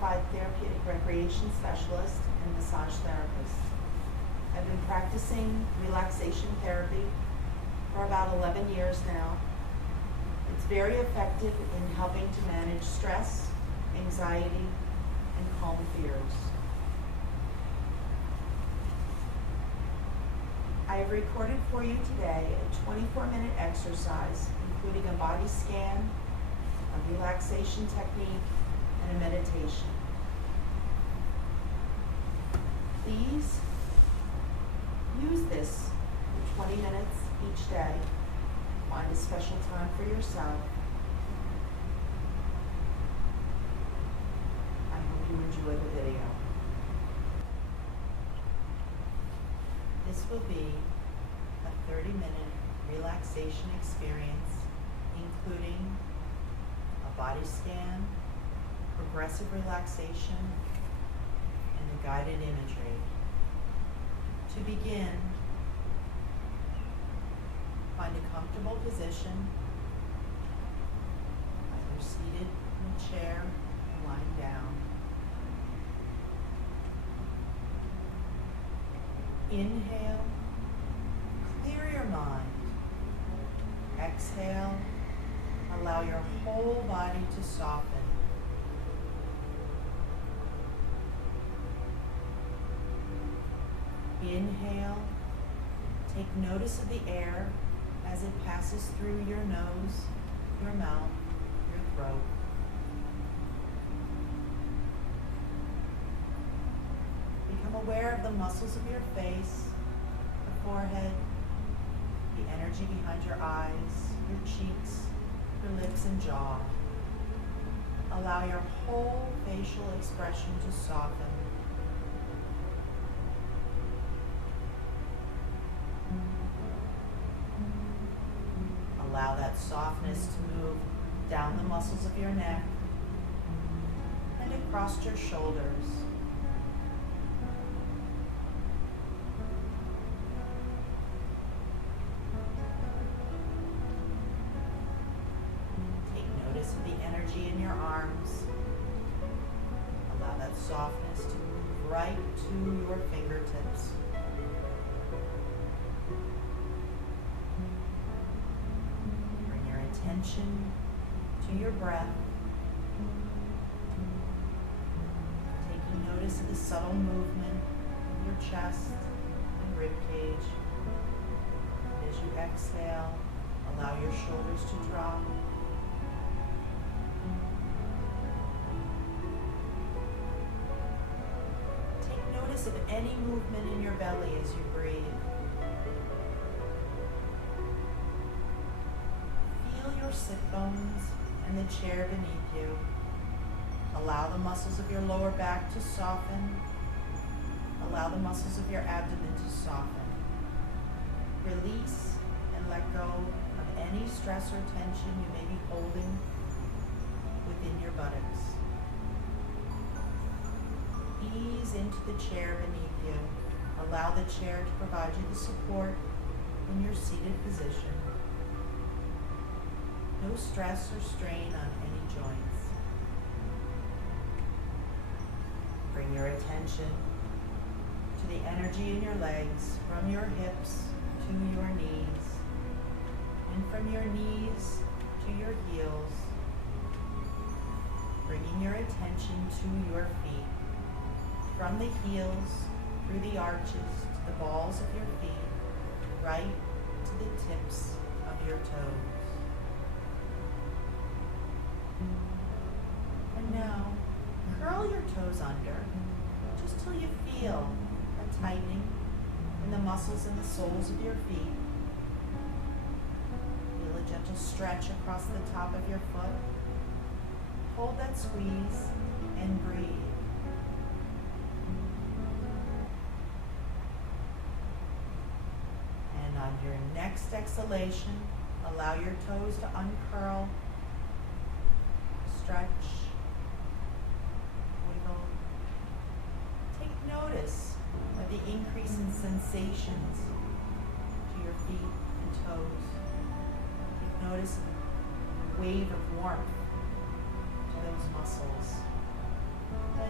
qualified therapeutic recreation specialist and massage therapist. I've been practicing relaxation therapy for about 11 years now. It's very effective in helping to manage stress, anxiety, and calm fears. I have recorded for you today a 24-minute exercise, including a body scan, a relaxation technique, and a meditation. Please use this for 20 minutes each day. Find a special time for yourself. I hope you enjoy the video. This will be a 30-minute relaxation experience, including a body scan, progressive relaxation, and a guided imagery. To begin, find a comfortable position, either seated in a chair or lying down. Inhale, clear your mind. Exhale, allow your whole body to soften. Inhale, take notice of the air as it passes through your nose, your mouth, your throat. Become aware of the muscles of your face, the forehead, the energy behind your eyes, your cheeks, your lips and jaw. Allow your whole facial expression to soften. Allow that softness to move down the muscles of your neck and across your shoulders. Take notice of the energy in your arms. Allow that softness to move right to your fingertips. Attention to your breath, taking notice of the subtle movement of your chest and rib cage. As you exhale, allow your shoulders to drop. Take notice of any movement in your belly as you breathe. Your sit bones and the chair beneath you. Allow the muscles of your lower back to soften. Allow the muscles of your abdomen to soften. Release and let go of any stress or tension you may be holding within your buttocks. Ease into the chair beneath you. Allow the chair to provide you the support in your seated position. No stress or strain on any joints. Bring your attention to the energy in your legs, from your hips to your knees, and from your knees to your heels. Bringing your attention to your feet, from the heels through the arches to the balls of your feet, right to the tips of your toes. And now, curl your toes under, just till you feel a tightening in the muscles in the soles of your feet. Feel a gentle stretch across the top of your foot. Hold that squeeze and breathe. And on your next exhalation, allow your toes to uncurl, stretch, wiggle. Take notice of the increase in sensations to your feet and toes. Take notice of the wave of warmth to those muscles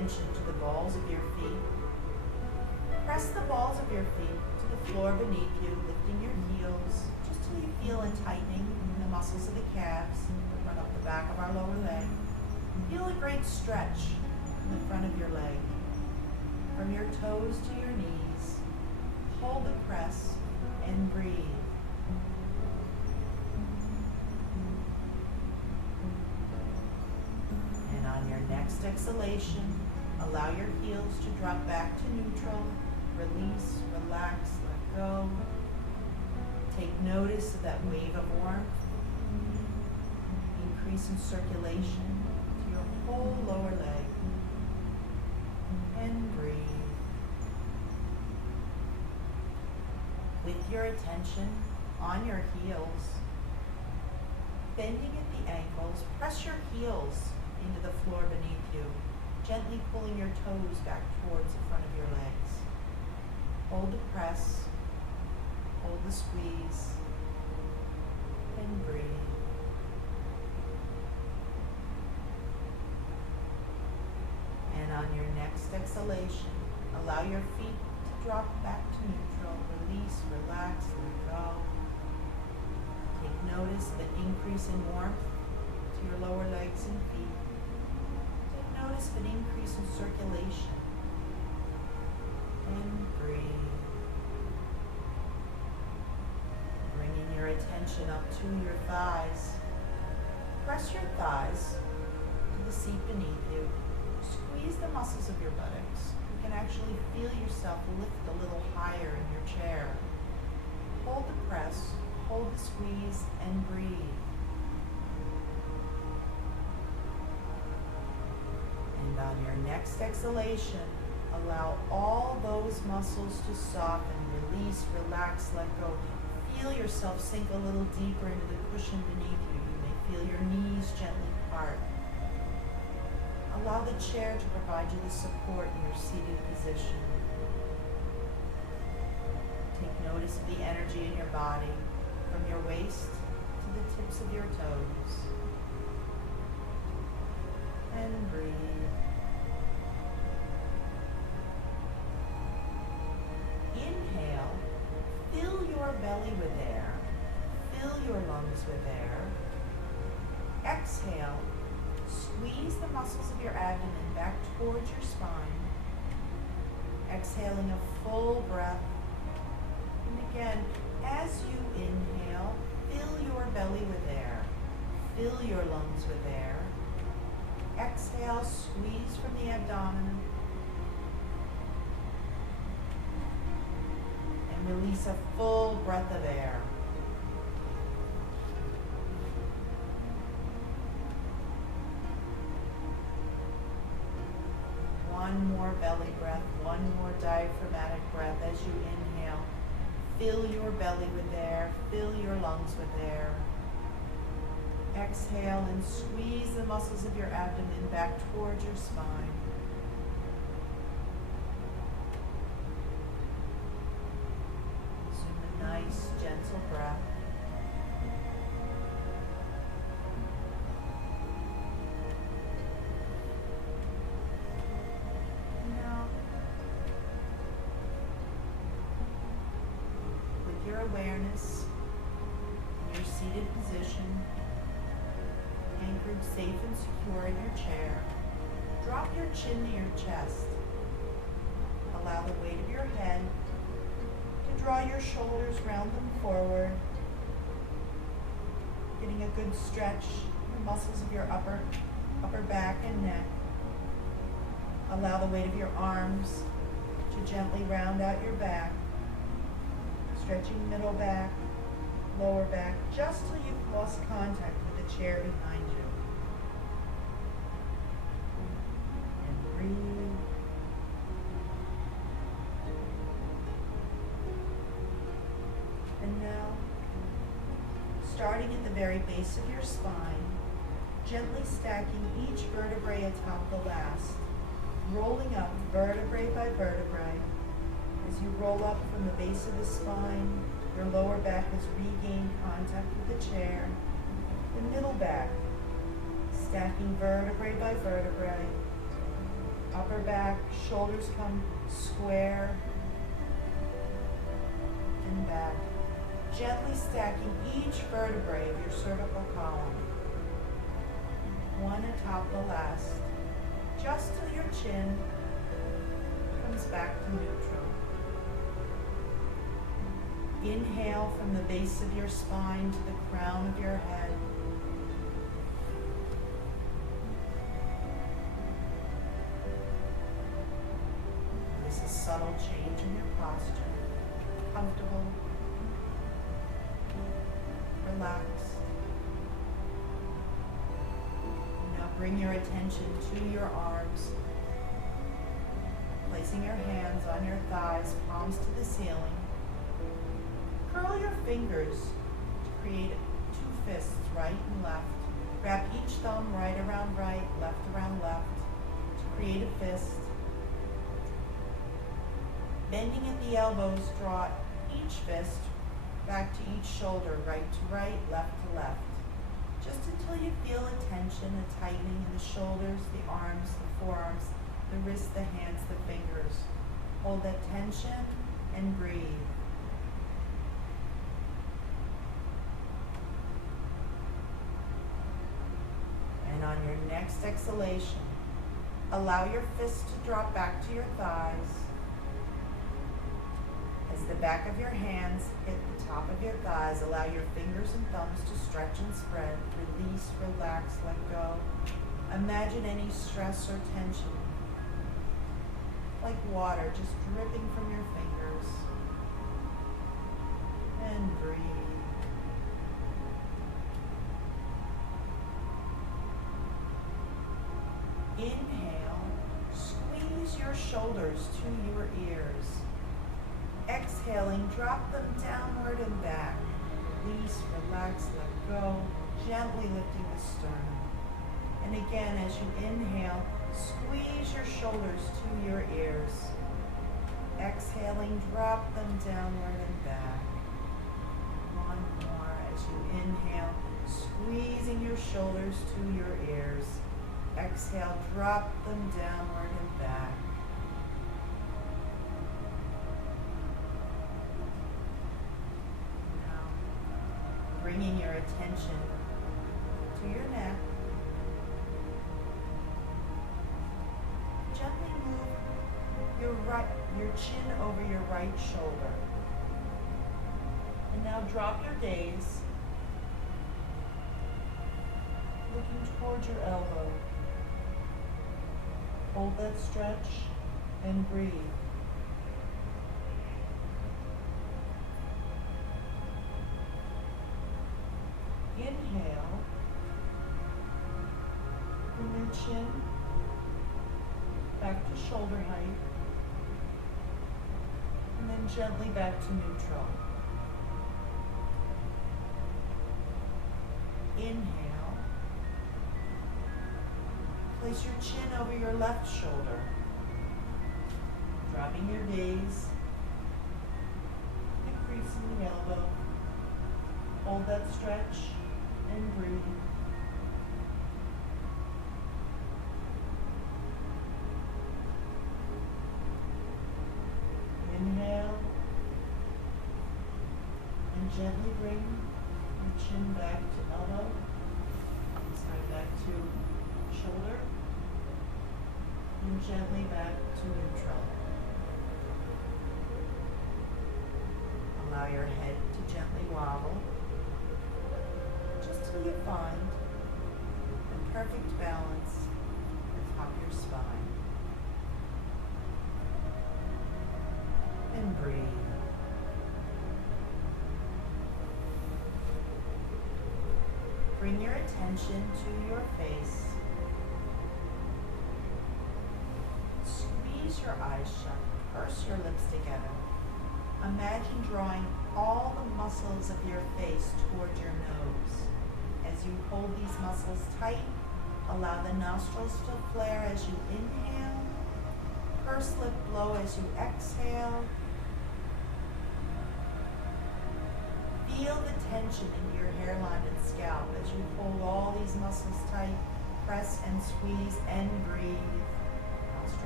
attention to the balls of your feet. Press the balls of your feet to the floor beneath you, lifting your heels, just till you feel a tightening in the muscles of the calves, run up the back of our lower leg. Feel a great stretch in the front of your leg. From your toes to your knees, hold the press and breathe. And on your next exhalation, allow your heels to drop back to neutral. Release, relax, let go. Take notice of that wave of warmth. Increase in circulation to your whole lower leg. And breathe. With your attention on your heels, bending at the ankles, press your heels into the floor beneath you, gently pulling your toes back towards the front of your legs. Hold the press, hold the squeeze, and breathe. And on your next exhalation, allow your feet to drop back to neutral. Release, relax, let go. Take notice of an increase in warmth to your lower legs and feet. Take notice of an increase in circulation. And breathe. Bringing your attention up to your thighs. Press your thighs to the seat beneath you. Squeeze the muscles of your buttocks. You can actually feel yourself lift a little higher in your chair. Hold the press, hold the squeeze, and breathe. And on your next exhalation, allow all those muscles to soften. Release, relax, let go. Feel yourself sink a little deeper into the cushion beneath you. You may feel your knees gently part. Allow the chair to provide you the support in your seated position. Take notice of the energy in your body, from your waist to the tips of your toes. And breathe. Inhale, fill your belly with air, fill your lungs with air. Exhale, squeeze the muscles of your abdomen back towards your spine. Exhaling a full breath. And again, as you inhale, fill your belly with air, fill your lungs with air. Exhale, squeeze from the abdomen. And release a full breath of air. One more belly breath, one more diaphragmatic breath as you inhale. Fill your belly with air, fill your lungs with air. Exhale and squeeze the muscles of your abdomen back towards your spine. Assume a nice, gentle breath. Awareness in your seated position, anchored safe and secure in your chair. Drop your chin to your chest. Allow the weight of your head to draw your shoulders round them forward, getting a good stretch in the muscles of your upper back and neck. Allow the weight of your arms to gently round out your back. Stretching middle back, lower back, just till you've lost contact with the chair behind you. And breathe. And now, starting at the very base of your spine, gently stacking each vertebrae atop the last, rolling up vertebrae by vertebrae. As you roll up from the base of the spine, your lower back has regained contact with the chair. The middle back, stacking vertebrae by vertebrae. Upper back, shoulders come square and back. Gently stacking each vertebrae of your cervical column, one atop the last, just till your chin comes back to neutral. Inhale from the base of your spine to the crown of your head. There's a subtle change in your posture. Comfortable, relaxed. Now bring your attention to your arms, placing your hands on your thighs, palms to the ceiling. Curl your fingers to create two fists, right and left. Wrap each thumb right around right, left around left to create a fist. Bending at the elbows, draw each fist back to each shoulder, right to right, left to left. Just until you feel a tension, a tightening in the shoulders, the arms, the forearms, the wrists, the hands, the fingers. Hold that tension and breathe. And on your next exhalation, allow your fists to drop back to your thighs. As the back of your hands hit the top of your thighs, allow your fingers and thumbs to stretch and spread. Release, relax, let go. Imagine any stress or tension, like water just dripping from your fingers. And breathe. Inhale, squeeze your shoulders to your ears. Exhaling, drop them downward and back. Release, relax, let go, gently lifting the sternum. And again, as you inhale, squeeze your shoulders to your ears. Exhaling, drop them downward and back. One more as you inhale, squeezing your shoulders to your ears. Exhale, drop them downward and back. Now, bringing your attention to your neck. Gently move your chin over your right shoulder. And now drop your gaze, looking towards your elbow. Hold that stretch and breathe. Inhale, bring your chin back to shoulder height, and then gently back to neutral. Inhale, place your chin over your left shoulder, dropping your gaze, decreasing the elbow. Hold that stretch and breathe. Inhale, and gently bring your chin back to elbow, side back to shoulder, and gently back to neutral. Allow your head to gently wobble, just till you find a perfect balance atop your spine. And breathe. Bring your attention to your face. Squeeze your eyes shut, purse your lips together. Imagine drawing all the muscles of your face toward your nose. As you hold these muscles tight, allow the nostrils to flare as you inhale. Purse lip blow as you exhale. Feel the tension in your hairline and scalp as you hold all these muscles tight. Press and squeeze and breathe. Nostril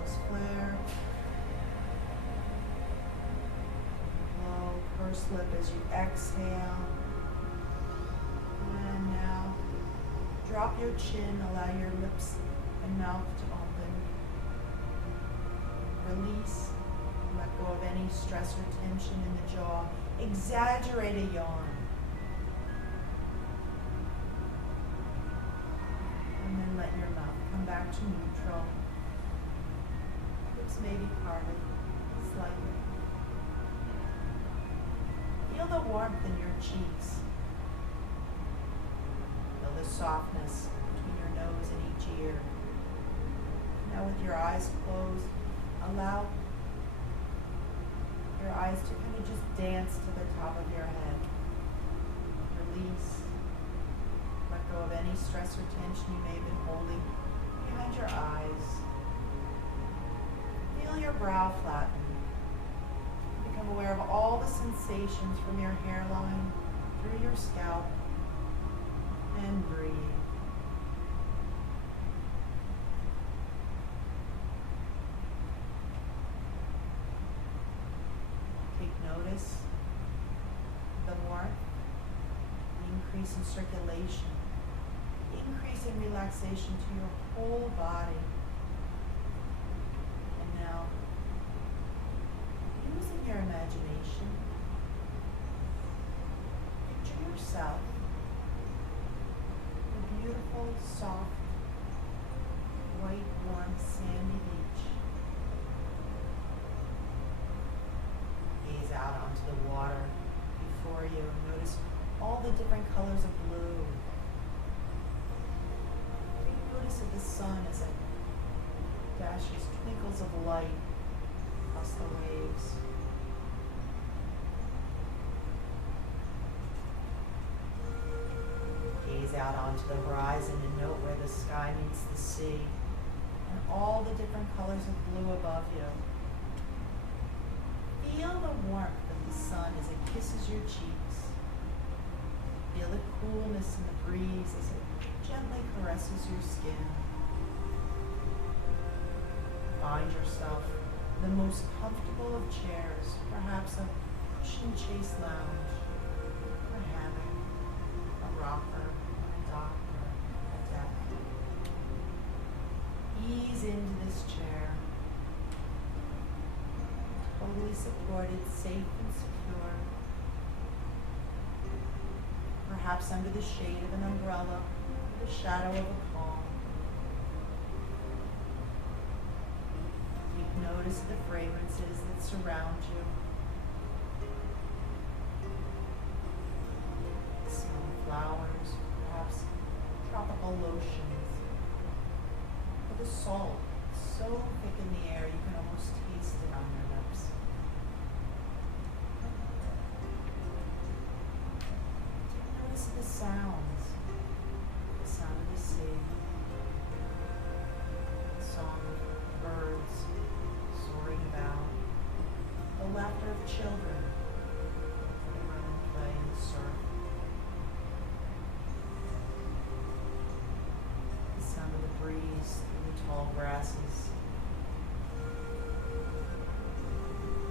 lungs flare. Blow, purse lip as you exhale. And now, drop your chin, allow your lips and mouth to open. Release, let go of any stress or tension in the jaw. Exaggerate a yawn. And then let your mouth come back to neutral. Lips may be parted slightly. Feel the warmth in your cheeks. Feel the softness between your nose and each ear. Now with your eyes closed, allow your eyes to kind of just dance to the top of your head. Release. Let go of any stress or tension you may have been holding behind your eyes. Feel your brow flatten. Become aware of all the sensations from your hairline through your scalp, and breathe. Take notice of the warmth, the increase in circulation, the increase in relaxation to your whole body. And now, using your imagination, picture yourself on a beautiful, soft, white, warm, sandy beach. Gaze out onto the water before you and notice all the different colors of blue. Take notice of the sun as it dashes twinkles of light across the waves. Gaze out onto the horizon and note where the sky meets the sea and all the different colors of blue above you. Feel the warmth of the sun as it kisses your cheeks. Feel the coolness in the breeze as it gently caresses your skin. Find yourself in the most comfortable of chairs, perhaps a cushion chase lounge, a hammock, a rocker, a dock, or a deck. Ease into this chair. Totally supported, safe and secure. Perhaps under the shade of an umbrella, or the shadow of a palm. Take notice of the fragrances that surround you. Smell flowers, perhaps tropical lotions. Or the salt, so thick in the air you can almost taste it on your lips. Take notice of the sounds. The sound of the sea. The song of birds soaring about. The laughter of children as they run and play in the surf. The sound of the breeze through the tall grasses.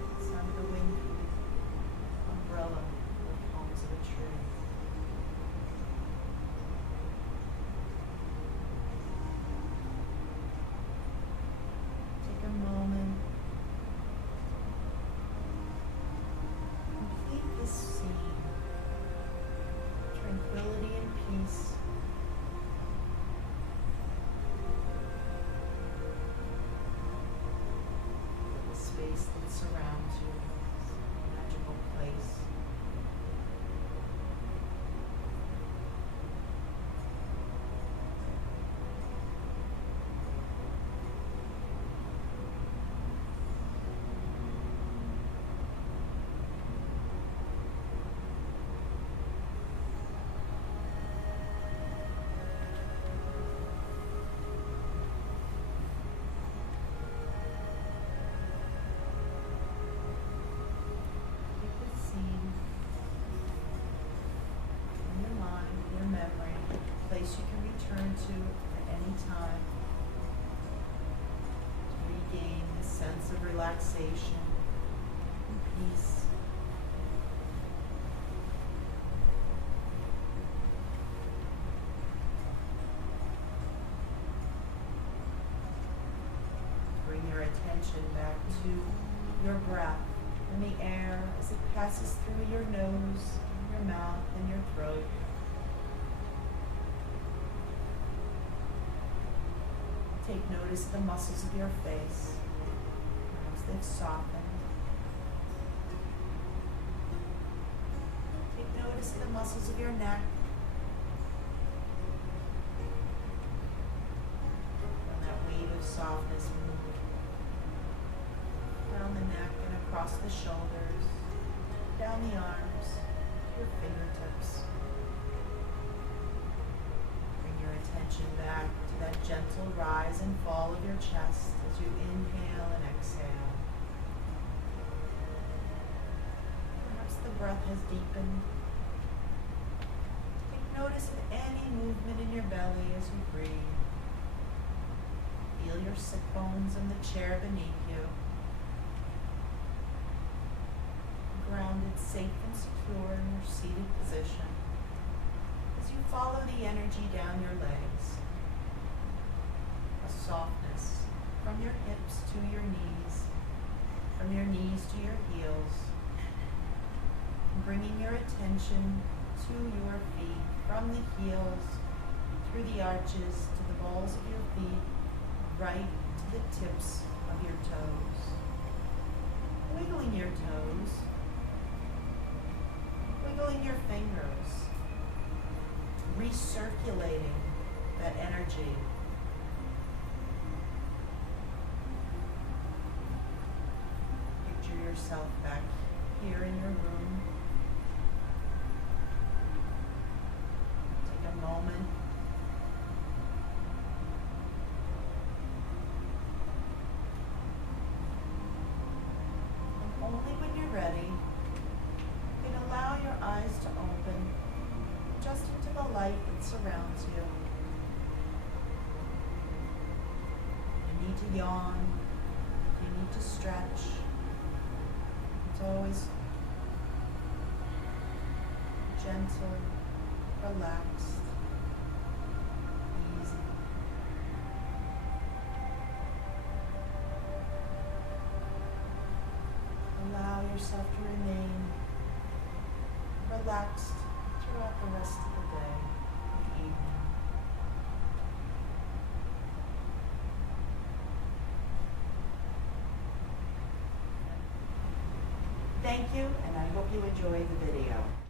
sense of relaxation and peace. Bring your attention back to your breath and the air as it passes through your nose, your mouth, and your throat. Take notice of the muscles of your face as they've softened. Take notice of the muscles of your neck. And that wave of softness move down the neck and across the shoulders, down the arms, your fingertips. Bring your attention back to that gentle rise and fall of your chest as you inhale and exhale. Perhaps the breath has deepened. Take notice of any movement in your belly as you breathe. Feel your sit bones in the chair beneath you. Grounded, safe and secure in your seated position as you follow the energy down your legs. A softness from your hips to your knees, from your knees to your heels, bringing your attention to your feet, from the heels, through the arches, to the balls of your feet, right to the tips of your toes. Wiggling your toes, wiggling your fingers, recirculating that energy. Picture yourself back here in your room. Take a moment. And only when you're ready, you can allow your eyes to open just into the light that surrounds you. You need to yawn, you need to stretch. It's always gentle, relaxed, easy. Allow yourself to remain relaxed throughout the rest of the day and evening. Thank you, and I hope you enjoy the video.